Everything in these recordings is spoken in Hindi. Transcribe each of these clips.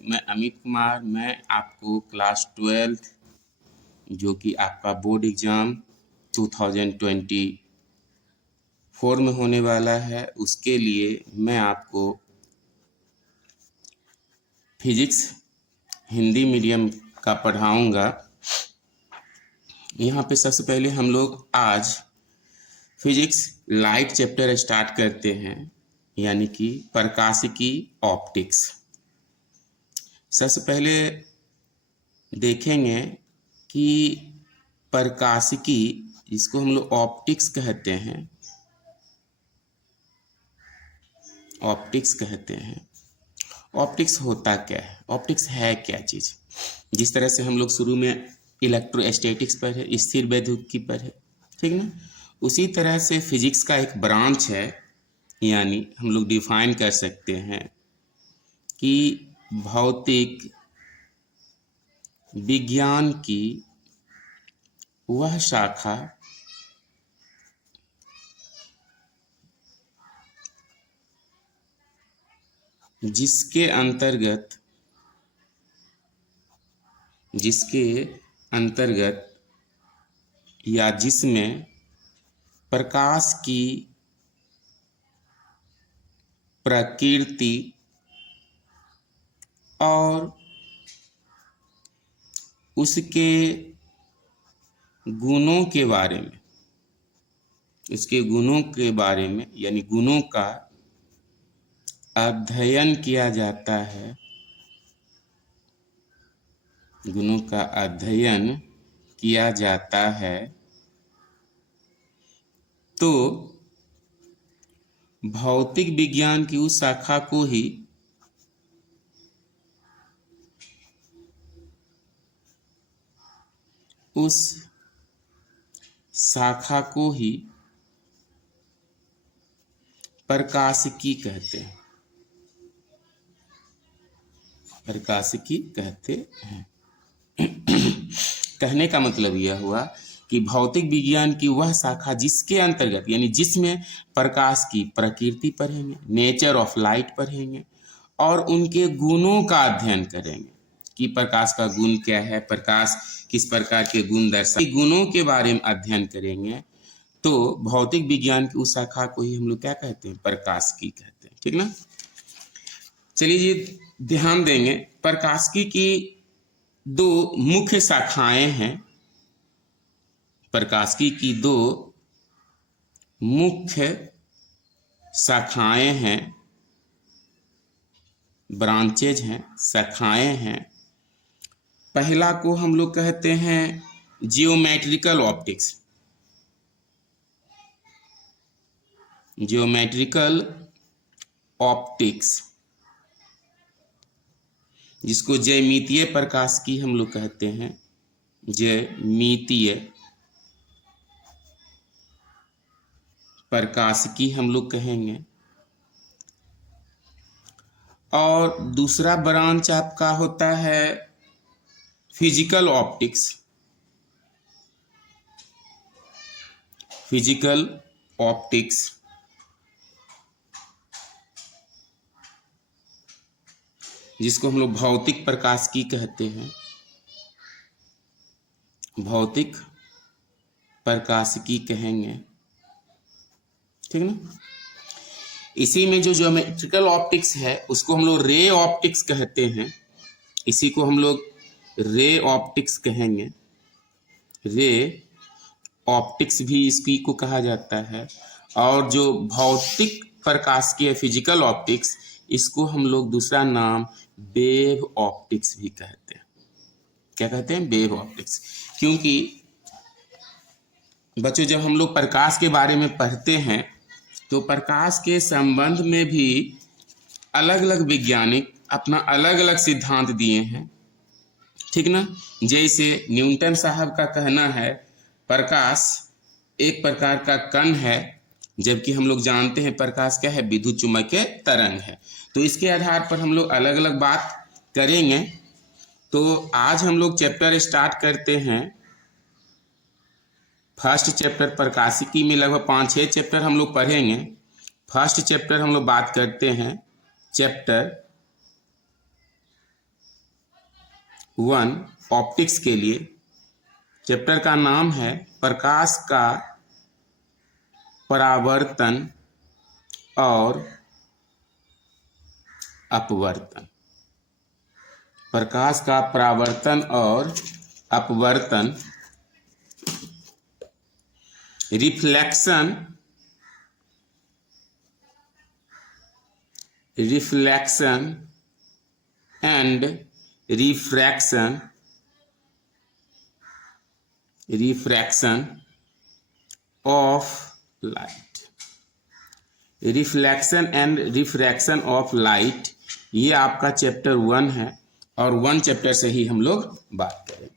मैं अमित कुमार। मैं आपको क्लास 12 जो कि आपका बोर्ड एग्ज़ाम 2024 में होने वाला है, उसके लिए मैं आपको फिजिक्स हिंदी मीडियम का पढ़ाऊंगा। यहाँ पे सबसे पहले हम लोग आज फिजिक्स लाइट चैप्टर स्टार्ट करते हैं, यानी कि प्रकाशिकी ऑप्टिक्स। सबसे पहले देखेंगे कि प्रकाशिकी, जिसको हम लोग ऑप्टिक्स कहते हैं, ऑप्टिक्स कहते हैं। ऑप्टिक्स होता क्या है, ऑप्टिक्स है क्या चीज़। जिस तरह से हम लोग शुरू में इलेक्ट्रोस्टैटिक्स पर है, स्थिर वैद्युतिकी पर है, ठीक ना, उसी तरह से फिजिक्स का एक ब्रांच है, यानी हम लोग डिफाइन कर सकते हैं कि भौतिक विज्ञान की वह शाखा जिसके अंतर्गत या जिसमें प्रकाश की प्रकृति और उसके गुणों के बारे में यानी गुणों का अध्ययन किया जाता है, गुणों का अध्ययन किया जाता है, तो भौतिक विज्ञान की उस शाखा को ही प्रकाशिकी कहते हैं, प्रकाशिकी कहते हैं। कहने का मतलब यह हुआ कि भौतिक विज्ञान की वह शाखा जिसके अंतर्गत यानी जिसमें प्रकाश की प्रकृति पढ़ेंगे, नेचर ऑफ लाइट पढ़ेंगे और उनके गुणों का अध्ययन करेंगे कि प्रकाश का गुण क्या है, प्रकाश किस प्रकार के गुण दर्शाते, गुणों के बारे में अध्ययन करेंगे, तो भौतिक विज्ञान की उस शाखा को ही हम लोग क्या कहते हैं, प्रकाशिकी कहते हैं, ठीक ना। चलिए जी, ध्यान देंगे, प्रकाशिकी की दो मुख्य शाखाएं हैं, प्रकाशिकी की दो मुख्य शाखाएं हैं, ब्रांचेज हैं, शाखाएं हैं। पहला को हम लोग कहते हैं जियोमेट्रिकल ऑप्टिक्स, जियोमेट्रिकल ऑप्टिक्स, जिसको ज्यामितीय प्रकाशिकी हम लोग कहते हैं, ज्यामितीय प्रकाशिकी हम लोग कहेंगे। और दूसरा ब्रांच आपका होता है फिजिकल ऑप्टिक्स, फिजिकल ऑप्टिक्स, जिसको हम लोग भौतिक प्रकाशिकी कहते हैं, भौतिक प्रकाशिकी कहेंगे, ठीक ना। इसी में जो ज्योमेट्रिकल ऑप्टिक्स है उसको हम लोग रे ऑप्टिक्स कहते हैं, इसी को हम लोग रे ऑप्टिक्स कहेंगे, रे ऑप्टिक्स भी इसकी को कहा जाता है। और जो भौतिक प्रकाशिकी है फिजिकल ऑप्टिक्स, इसको हम लोग दूसरा नाम वेव ऑप्टिक्स भी कहते हैं। क्या कहते हैं, वेव ऑप्टिक्स। क्योंकि बच्चों, जब हम लोग प्रकाश के बारे में पढ़ते हैं तो प्रकाश के संबंध में भी अलग अलग वैज्ञानिक अपना अलग अलग सिद्धांत दिए हैं, ठीक ना। जैसे न्यूटन साहब का कहना है प्रकाश एक प्रकार का कण है, जबकि हम लोग जानते हैं प्रकाश क्या है, विद्युत चुम्बकीय तरंग है। तो इसके आधार पर हम लोग अलग अलग बात करेंगे। तो आज हम लोग चैप्टर स्टार्ट करते हैं। फर्स्ट चैप्टर प्रकाशिकी में लगभग 5-6 चैप्टर हम लोग पढ़ेंगे। फर्स्ट चैप्टर हम लोग बात करते हैं चैप्टर 1 ऑप्टिक्स के लिए। चैप्टर का नाम है प्रकाश का परावर्तन और अपवर्तन। प्रकाश का परावर्तन और अपवर्तन, reflection and refraction of light. Reflection and refraction of light, ये आपका चैप्टर 1 है और 1 चैप्टर से ही हम लोग बात करें।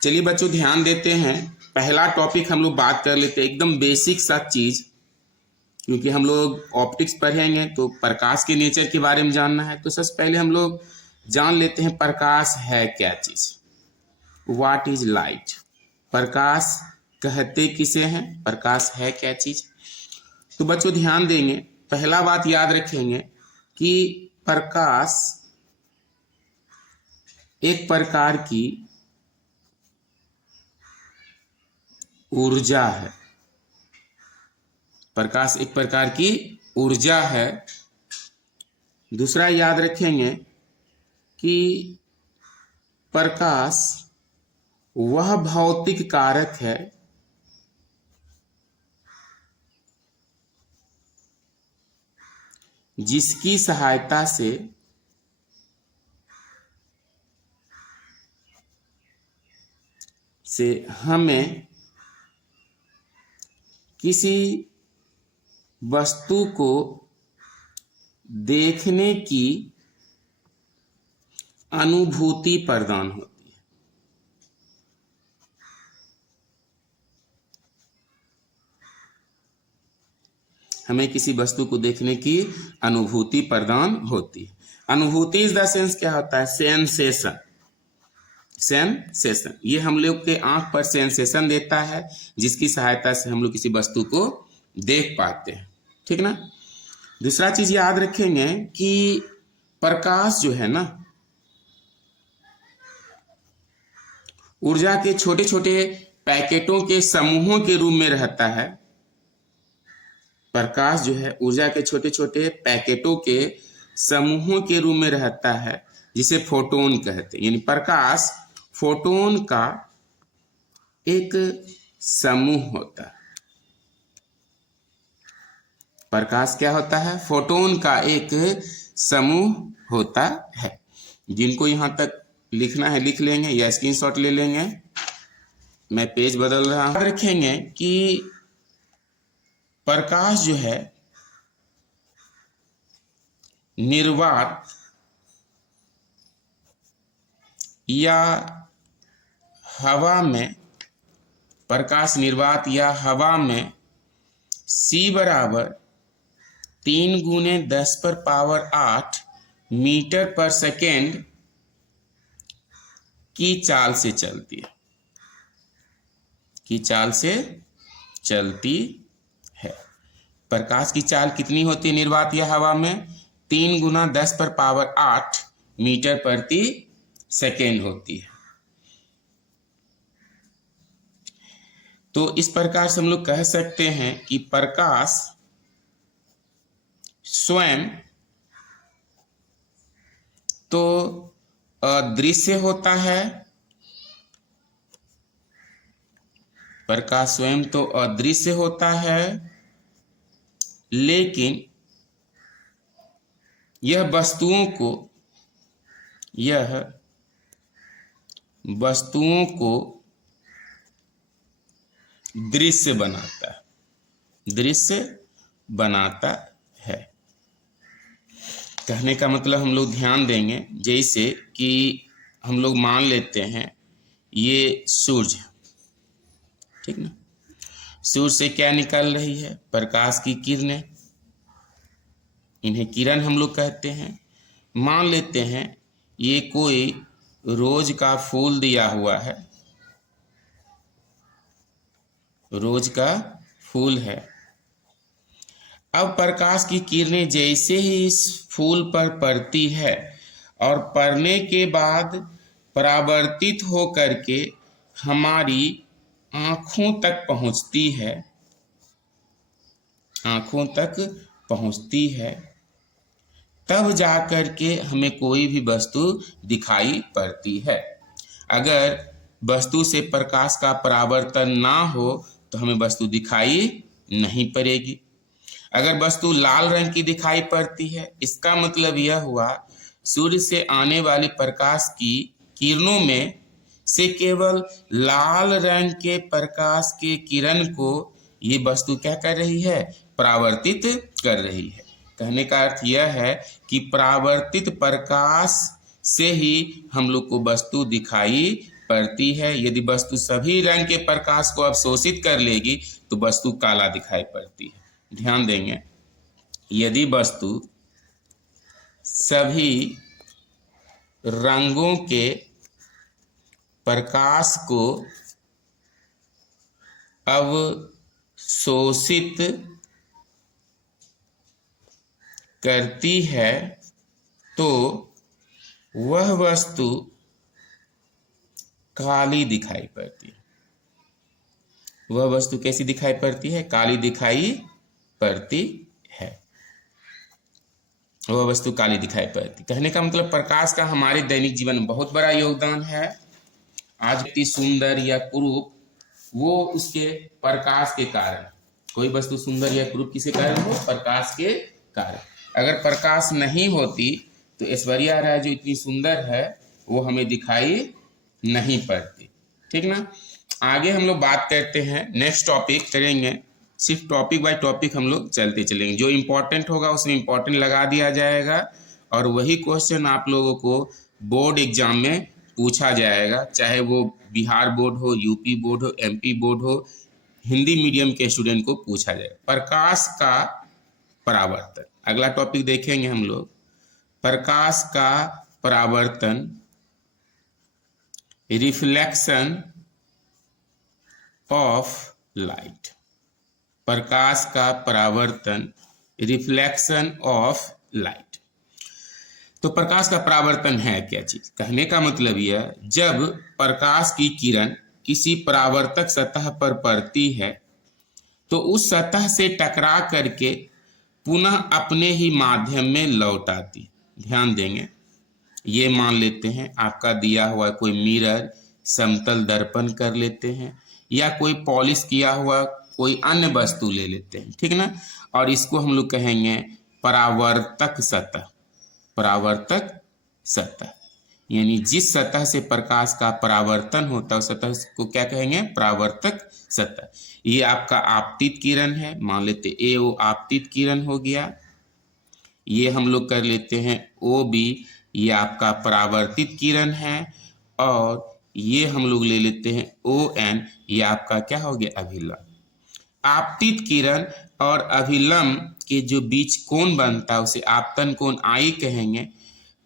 चलिए बच्चों ध्यान देते हैं, पहला टॉपिक हम लोग बात कर लेते हैं, एकदम बेसिक सा चीज, क्योंकि हम लोग ऑप्टिक्स पढ़ेंगे तो प्रकाश के नेचर के बारे में जानना है। तो सबसे पहले हम लोग जान लेते हैं प्रकाश है क्या चीज। What is light? प्रकाश कहते किसे हैं, प्रकाश है क्या चीज? तो बच्चों ध्यान देंगे, पहला बात याद रखेंगे कि प्रकाश एक प्रकार की ऊर्जा है। प्रकाश एक प्रकार की ऊर्जा है। दूसरा याद रखेंगे कि प्रकाश वह भौतिक कारक है जिसकी सहायता से हमें किसी वस्तु को देखने की अनुभूति प्रदान होती है। हमें किसी वस्तु को देखने की अनुभूति प्रदान होती है। अनुभूति इज द सेंस क्या होता है? सेंसेशन। सेंसेशन ये हम लोग के आंख पर सेंसेशन देता है, जिसकी सहायता से हम लोग किसी वस्तु को देख पाते हैं, ठीक ना। दूसरा चीज याद रखेंगे कि प्रकाश जो है ना, ऊर्जा के छोटे छोटे पैकेटों के समूहों के रूप में रहता है। प्रकाश जो है ऊर्जा के छोटे छोटे पैकेटों के समूहों के रूप में रहता है, जिसे फोटोन कहते हैं। यानी प्रकाश फोटोन का एक समूह होता है। प्रकाश क्या होता है? फोटोन का एक समूह होता है। जिनको यहां तक लिखना है लिख लेंगे या स्क्रीनशॉट ले लेंगे, मैं पेज बदल रहा हूं। रखेंगे कि प्रकाश जो है निर्वात या हवा में, प्रकाश निर्वात या हवा में C बराबर 3 गुने 10⁸ मीटर पर सेकेंड की चाल से चलती है, है। प्रकाश की चाल कितनी होती है निर्वात या हवा में? 3 गुना 10⁸ मीटर प्रति सेकेंड होती है। तो इस प्रकार से हम लोग कह सकते हैं कि प्रकाश स्वयं तो अदृश्य होता है, प्रकाश स्वयं तो अदृश्य होता है, लेकिन यह वस्तुओं को दृश्य बनाता है। कहने का मतलब हम लोग ध्यान देंगे, जैसे कि हम लोग मान लेते हैं ये सूरज, ठीक ना। सूरज से क्या निकल रही है? प्रकाश की किरणें। इन्हें किरण हम लोग कहते हैं। मान लेते हैं ये कोई रोज का फूल दिया हुआ है, रोज का फूल है। अब प्रकाश की किरणें जैसे ही इस फूल पर पड़ती है और पड़ने के बाद परावर्तित हो करके हमारी आँखों तक पहुँचती है, आँखों तक पहुँचती है, तब जा कर के हमें कोई भी वस्तु दिखाई पड़ती है। अगर वस्तु से प्रकाश का परावर्तन ना हो तो हमें वस्तु दिखाई नहीं पड़ेगी। अगर वस्तु लाल रंग की दिखाई पड़ती है, इसका मतलब यह हुआ सूर्य से आने वाली प्रकाश की किरणों में से केवल लाल रंग के प्रकाश के किरण को ये वस्तु क्या कर रही है, परावर्तित कर रही है। कहने का अर्थ यह है कि परावर्तित प्रकाश से ही हम लोग को वस्तु दिखाई पड़ती है। यदि वस्तु सभी रंग के प्रकाश को अवशोषित कर लेगी तो वस्तु काला दिखाई पड़ती है। ध्यान देंगे, यदि वस्तु सभी रंगों के प्रकाश को अवशोषित करती है तो वह वस्तु काली दिखाई पड़ती है। वह वस्तु कैसी दिखाई पड़ती है, काली दिखाई पड़ती है। वह वस्तु काली दिखाई पड़ती। कहने का मतलब प्रकाश का हमारे दैनिक जीवन में बहुत बड़ा योगदान है। आज व्यक्ति सुंदर या कुरूप वो उसके प्रकाश के कारण, कोई वस्तु सुंदर या कुरूप किसके कारण हो, प्रकाश के कारण। अगर प्रकाश नहीं होती तो ऐश्वर्या राय जो इतनी सुंदर है वो हमें दिखाई नहीं पड़ती। ठीक ना। आगे हम लोग बात करते हैं, नेक्स्ट टॉपिक करेंगे, सिर्फ टॉपिक बाय टॉपिक हम लोग चलते चलेंगे। जो इम्पोर्टेंट होगा उसमें इम्पोर्टेंट लगा दिया जाएगा और वही क्वेश्चन आप लोगों को बोर्ड एग्जाम में पूछा जाएगा, चाहे वो बिहार बोर्ड हो, यूपी बोर्ड हो, एमपी बोर्ड हो, हिंदी मीडियम के स्टूडेंट को पूछा जाएगा। प्रकाश का परावर्तन, अगला टॉपिक देखेंगे हम लोग, प्रकाश का परावर्तन, रिफ्लेक्शन ऑफ लाइट। प्रकाश का परावर्तन, रिफ्लेक्शन ऑफ लाइट। तो प्रकाश का परावर्तन है क्या चीज? कहने का मतलब यह, जब प्रकाश की किरण किसी परावर्तक सतह पर पड़ती है तो उस सतह से टकरा करके पुनः अपने ही माध्यम में लौट आती। ध्यान देंगे, ये मान लेते हैं आपका दिया हुआ कोई मिरर, समतल दर्पण कर लेते हैं या कोई पॉलिश किया हुआ कोई अन्य वस्तु ले लेते हैं, ठीक ना, और इसको हम लोग कहेंगे परावर्तक सतह। परावर्तक सतह यानी जिस सतह से प्रकाश का परावर्तन होता है उस सतह को क्या कहेंगे, परावर्तक सतह। ये आपका आपतित किरण है, मान लेते ए ओ आपतित किरण हो गया। ये हम लोग कर लेते हैं ओ बी, ये आपका परावर्तित किरण है। और ये हम लोग ले लेते हैं ओ एन, ये आपका क्या हो गया, अभिलंब। आपतित किरण और अभिलंब के जो बीच कोण बनता है उसे आपतन कोण आई कहेंगे।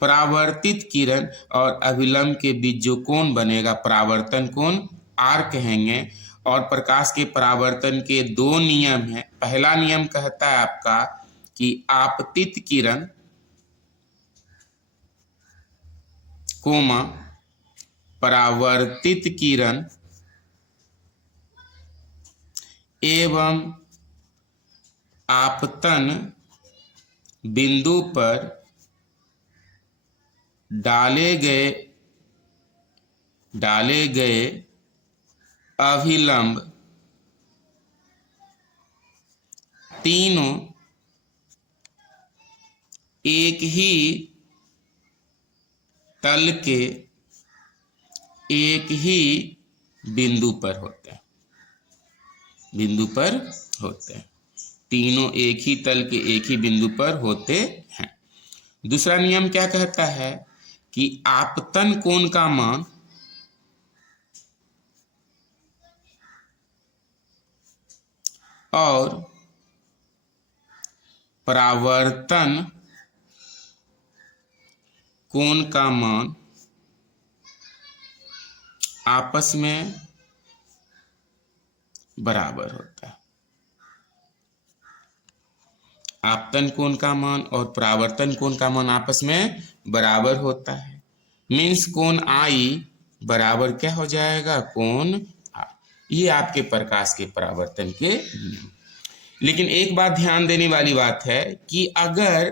परावर्तित किरण और अभिलंब के बीच जो कोण बनेगा परावर्तन कोण आर कहेंगे। और प्रकाश के परावर्तन के दो नियम हैं। पहला नियम कहता है आपका कि आपतित किरण कोमा परावर्तित किरण एवं आपतन बिंदु पर डाले गए अभिलंब तीनों एक ही तल के एक ही बिंदु पर होते हैं, बिंदु पर होते हैं। तीनों एक ही तल के एक ही बिंदु पर होते हैं। दूसरा नियम क्या कहता है कि आपतन कोण का मान और परावर्तन कोण का मान आपस में बराबर होता है। आपतन कोण का मान और परावर्तन कोण का मान आपस में बराबर होता है। मीन्स कोण आई बराबर क्या हो जाएगा, कोण आ। ये आपके प्रकाश के परावर्तन के नियम। लेकिन एक बात ध्यान देने वाली बात है कि अगर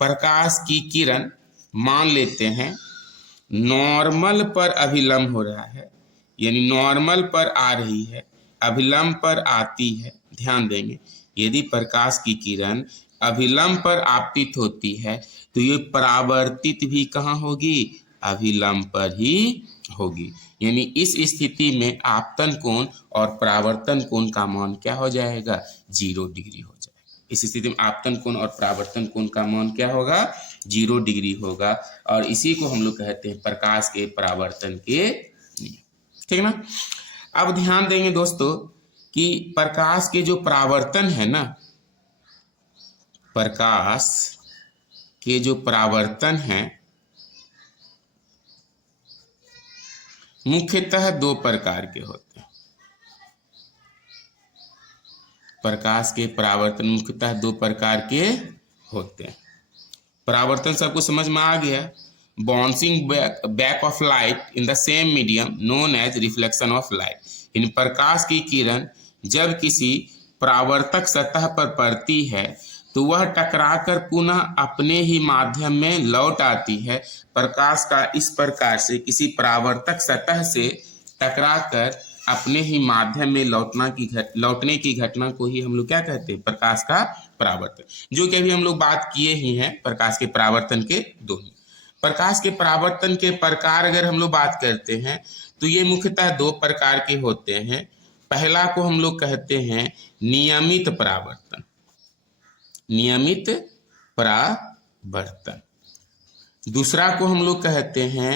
प्रकाश की किरण मान लेते हैं नॉर्मल पर अभिलंब हो रहा है, यानी नॉर्मल पर आ रही है, अभिलंब पर आती है, ध्यान देंगे यदि प्रकाश की किरण अभिलंब पर आपतित होती है तो ये परावर्तित भी कहाँ होगी, अभिलंब पर ही होगी। यानी इस स्थिति में आपतन कोण और परावर्तन कोण का मान क्या हो जाएगा, 0 डिग्री हो जाएगा। इस स्थिति में आपतन कोण और परावर्तन कोण का मान क्या होगा, 0 डिग्री होगा। और इसी को हम लोग कहते हैं प्रकाश के परावर्तन के नियम, ठीक है ना। अब ध्यान देंगे दोस्तों कि प्रकाश के जो परावर्तन है ना, प्रकाश के जो परावर्तन है मुख्यतः 2 प्रकार के होते हैं। प्रकाश के परावर्तन मुख्यतः 2 प्रकार के होते हैं। परावर्तन सबको समझ में आ गया। Bouncing back of light in the same medium known as reflection of light. इन प्रकाश की किरण जब किसी परावर्तक सतह पर पड़ती है तो वह टकराकर पुनः अपने ही माध्यम में लौट आती है। प्रकाश का इस प्रकार से किसी परावर्तक सतह से टकराकर अपने ही माध्यम में लौटने की घटना को ही हम लोग क्या कहते हैं, प्रकाश का परावर्तन, जो कि अभी हम लोग बात किए ही हैं प्रकाश के परावर्तन के दोनों। प्रकाश के परावर्तन के प्रकार अगर हम लोग बात करते हैं तो ये मुख्यतः 2 प्रकार के होते हैं। पहला को हम लोग कहते हैं नियमित परावर्तन, नियमित परावर्तन। दूसरा को हम लोग कहते हैं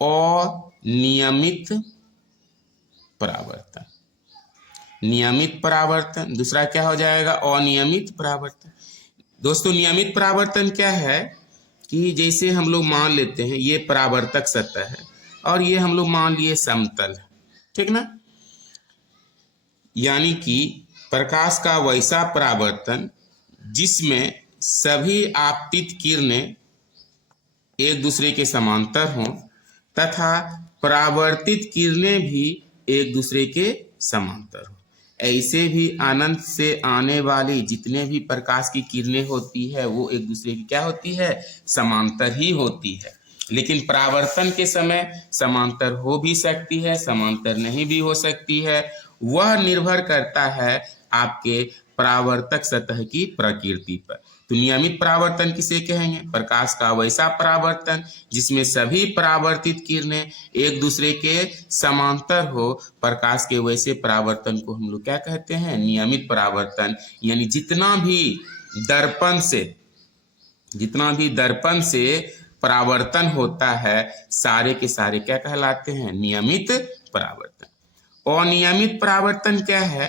अनियमित परावर्तन। नियमित परावर्तन, दूसरा क्या हो जाएगा, अनियमित परावर्तन। दोस्तों नियमित परावर्तन क्या है कि जैसे हम लोग मान लेते हैं ये परावर्तक सतह है और ये हम लोग मान लिए समतल है, ठीक ना। यानी कि प्रकाश का वैसा परावर्तन जिसमें सभी आपतित किरणें एक दूसरे के समांतर हों तथा परावर्तित किरणें भी एक दूसरे के समांतर हों। ऐसे भी अनंत से आने वाली जितने भी प्रकाश की किरणें होती है वो एक दूसरे की क्या होती है, समांतर ही होती है। लेकिन परावर्तन के समय समांतर हो भी सकती है, समांतर नहीं भी हो सकती है। वह निर्भर करता है आपके परावर्तक सतह की प्रकृति पर। तो नियमित परावर्तन किसे कहेंगे, प्रकाश का वैसा परावर्तन जिसमें सभी परावर्तित किरणें एक दूसरे के समांतर हो, प्रकाश के वैसे परावर्तन को हम लोग क्या कहते हैं, नियमित परावर्तन। यानी जितना भी दर्पण से परावर्तन होता है सारे के सारे क्या कहलाते हैं, नियमित परावर्तन। अनियमित परावर्तन क्या है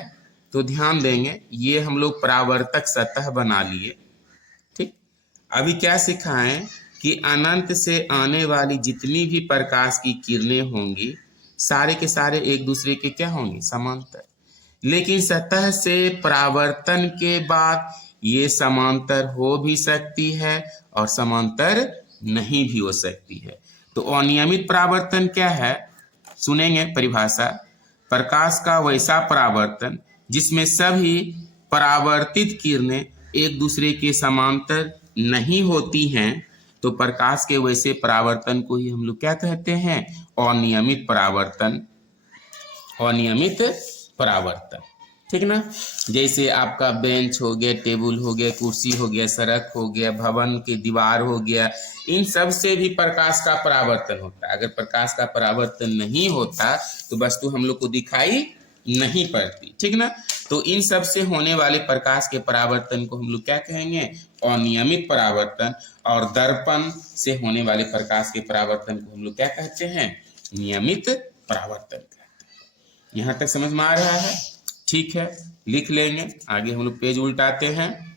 तो ध्यान देंगे, ये हम लोग परावर्तक सतह बना लिए, ठीक। अभी क्या सिखाएं कि अनंत से आने वाली जितनी भी प्रकाश की किरणें होंगी सारे के सारे एक दूसरे के क्या होंगे, समांतर। लेकिन सतह से परावर्तन के बाद ये समांतर हो भी सकती है और समांतर नहीं भी हो सकती है। तो अनियमित परावर्तन क्या है, सुनेंगे परिभाषा, प्रकाश का वैसा परावर्तन जिसमें सभी परावर्तित किरणें एक दूसरे के समांतर नहीं होती हैं, तो प्रकाश के वैसे परावर्तन को ही हम लोग क्या कहते हैं, अनियमित परावर्तन। अनियमित परावर्तन, ठीक ना। जैसे आपका बेंच हो गया, टेबल हो गया, कुर्सी हो गया, सड़क हो गया, भवन की दीवार हो गया, इन सब से भी प्रकाश का परावर्तन होता है। अगर प्रकाश का परावर्तन नहीं होता तो वस्तु हम लोग को दिखाई नहीं पड़ती, ठीक ना। तो इन सब से होने वाले प्रकाश के परावर्तन को हम लोग क्या कहेंगे, अनियमित परावर्तन। और दर्पण से होने वाले प्रकाश के परावर्तन को हम लोग क्या कहते हैं, नियमित परावर्तन कहते हैं। यहाँ तक समझ में आ रहा है, ठीक है, लिख लेंगे। आगे हम लोग पेज उल्टाते हैं।